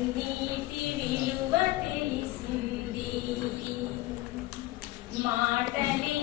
కన్నీటి విలువ తెలిసింది. మాటలే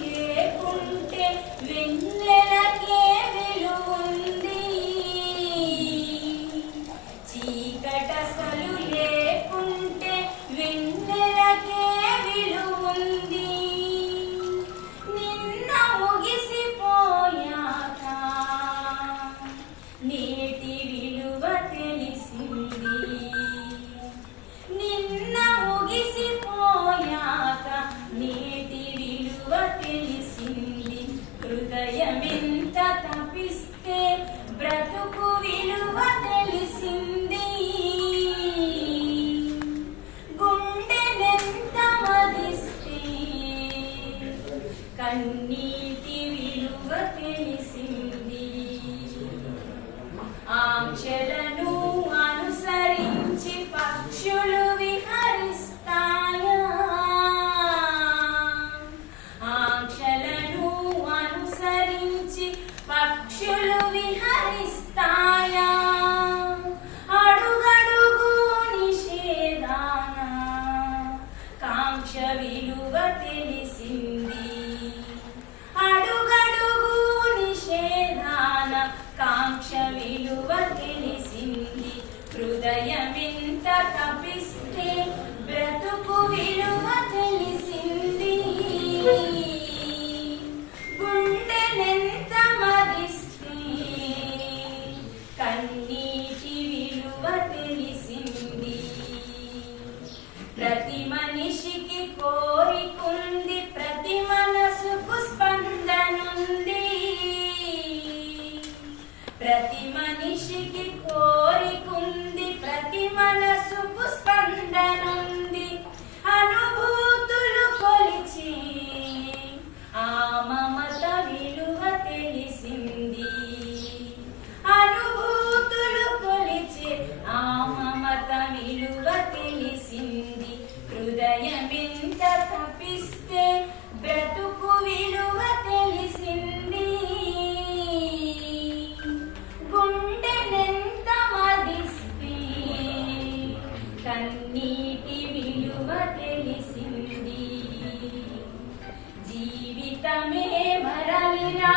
లేకుంటే వెలుగుంది చీకట I need. she can. నీటి విలువ తెలిసింది. జీవితమే మరలిరా